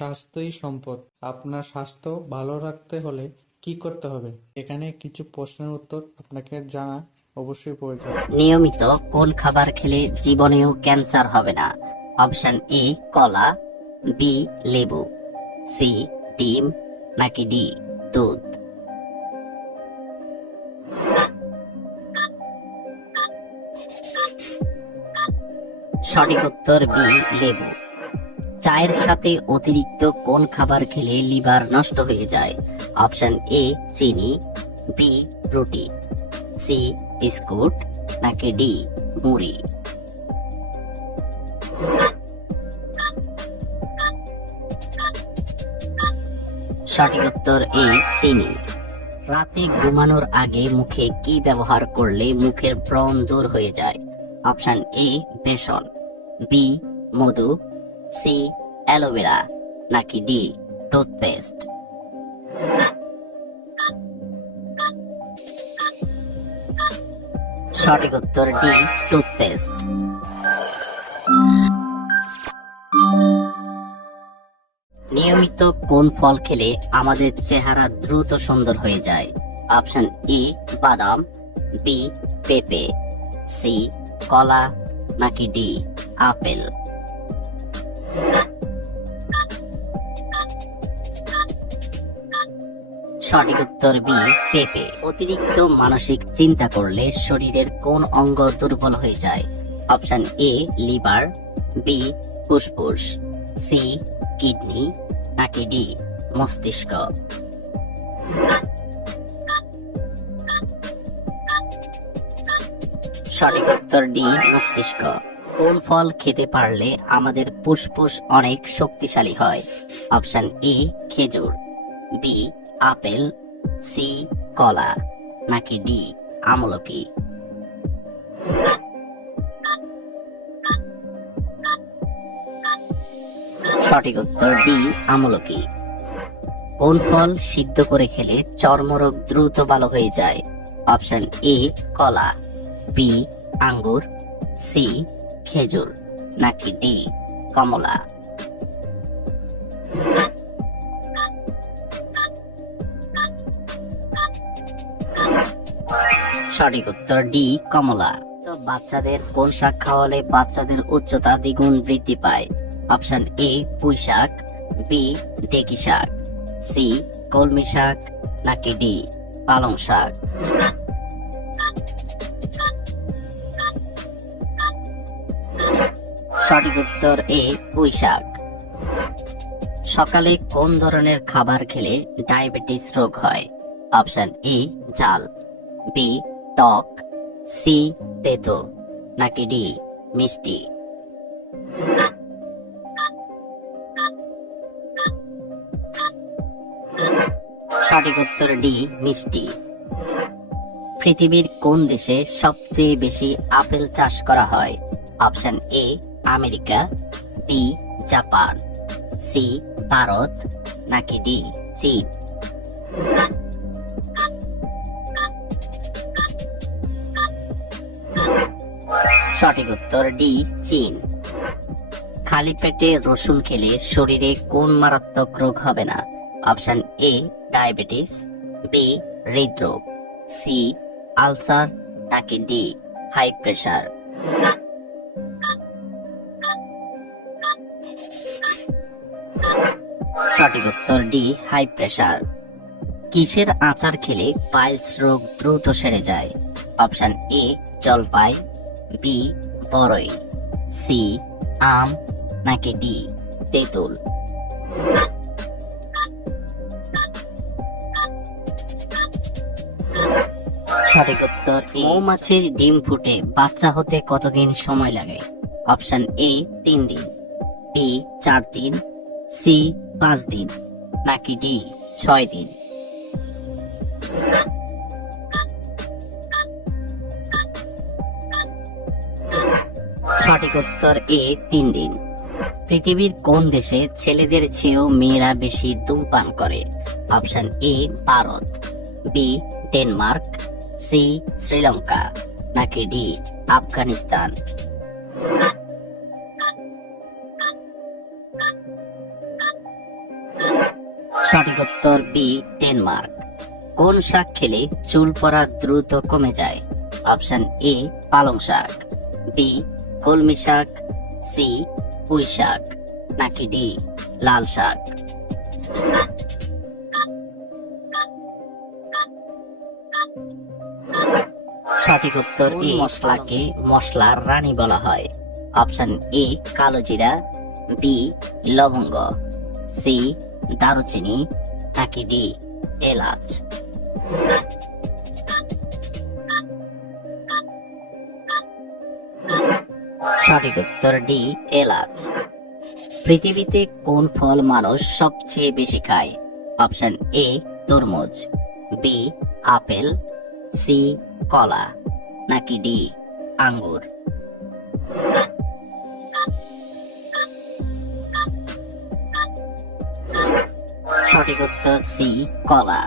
স্বাস্থ্যই সম্পদ। আপনার স্বাস্থ্য ভালো রাখতে হলে কি করতে হবে? এখানে কিছু প্রশ্নের উত্তর আপনাকে জানা অবশ্যই প্রয়োজন। নিয়মিত কোন খাবার খেলে জীবনেও ক্যান্সার হবে না? অপশন এ কলা, বি লেবু, সি ডিম, নাকি ডি দুধ? সঠিক উত্তর বি লেবু। চায়ের সাথে অতিরিক্ত কোন খাবার খেলে লিভার নষ্ট হয়ে যায়? অপশন এ চিনি, বি রুটি, সি বিস্কুট, নাকি ডি মুড়ি? সঠিক উত্তর এ চিনি। রাতে ঘুমানোর আগে মুখে কি ব্যবহার করলে মুখের ব্রণ দূর হয়ে যায়? অপশন এ বেসন, বি মধু, সি অ্যালোভেরা, নাকি ডি টুথপেস্ট? সঠিক উত্তর ডি টুথপেস্ট। নিয়মিত কোন ফল খেলে আমাদের চেহারা দ্রুত সুন্দর হয়ে যায়? অপশন এ বাদাম, বি পেঁপে, সি কলা, নাকি ডি আপেল? সঠিক উত্তর বি পেঁপে। অতিরিক্ত মানসিক চিন্তা করলে শরীরের কোন অঙ্গ দুর্বল হয়ে যায়? অপশন এ লিভার, বি ফুসফুস, সি কিডনি, নাকি ডি মস্তিষ্ক? সঠিক উত্তর ডি মস্তিষ্ক। কোন ফল খেতে পারলে আমাদের ফুসফুস অনেক শক্তিশালী হয়? অপশন এ খেজুর, বি আপেল, সি কলা, নাকি ডি আমলকি? সঠিক উত্তর ডি আমলকি। কোন ফল সিদ্ধ করে খেলে চর্মরোগ দ্রুত ভালো হয়ে যায়? অপশন এ কলা, বি আঙ্গুর, সি খেজুর, নাকি ডি কমলা? সঠিক উত্তর ডি কমলা। তো বাচ্চাদের কোন শাক খাওয়ালে বাচ্চাদের উচ্চতা দ্বিগুণ বৃদ্ধি পায়? অপশন এ পুঁই শাক, বি ঢেঁকি শাক, সি কলমি শাক, নাকি ডি পালং শাক? সঠিক উত্তর এ পুঁই শাক। সকালে কোন ধরনের খাবার খেলে ডায়াবেটিস রোগ হয়? অপশন এ ঝাল, বি টক, সি তেতো, নাকি ডি মিষ্টি? সঠিক উত্তর ডি মিষ্টি। পৃথিবীর কোন দেশে সবচেয়ে বেশি আপেল চাষ করা হয়? Option A America, B Japan, C Bharat, নাকি ডি চীন? সঠিক উত্তর ডি চীন। খালি পেটে রসুন খেলে শরীরে কোন মারাত্মক রোগ হবে না? অপশন এ ডায়াবেটিস, বি হৃদরোগ, সি আলসার, নাকি ডি হাই প্রেসার? সঠিক উত্তর ডি হাই প্রেসার। কিসের আচার খেলে পাইলস রোগ দ্রুত সেরে যায়? অপশন এ জলপাই, বি বরই, সি আম, নাকি ডি তেঁতুল? সঠিক উত্তর এ। মৌমাছির ডিম ফুটে বাচ্চা হতে কতদিন সময় লাগে? অপশন এ 3 দিন, বি 4 দিন, সি 5 দিন, নাকি ডি 6 দিন? সঠিক উত্তর এ 3 দিন। পৃথিবীর কোন দেশে ছেলেদের চেয়েও মেয়েরা বেশি ধূমপান করে? Option A Bharat, B Denmark, C Sri Lanka, নাকি ডি আফগানিস্তান? সঠিক উত্তর বি ডেনমার্ক। কোন শাক খেলে চুল পড়া দ্রুত কমে যায়? অপশন এ পালং শাক, বি কলমি শাক, সি পুঁই শাক, নাকি ডি লাল শাক? সঠিক উত্তর এ মশলাকে মশলার রানী বলা হয়। অপশন এ কালো জিরা, বি লবঙ্গ, সি দারুচিনি, নাকি ডি এলাচ? সঠিক উত্তর ডি এলাচ। পৃথিবীতে কোন ফল মানুষ সবচেয়ে বেশি খায়? অপশন এ তরমুজ, বি আপেল, সি কলা, নাকি ডি আঙ্গুর? সঠিক উত্তর সি কলা।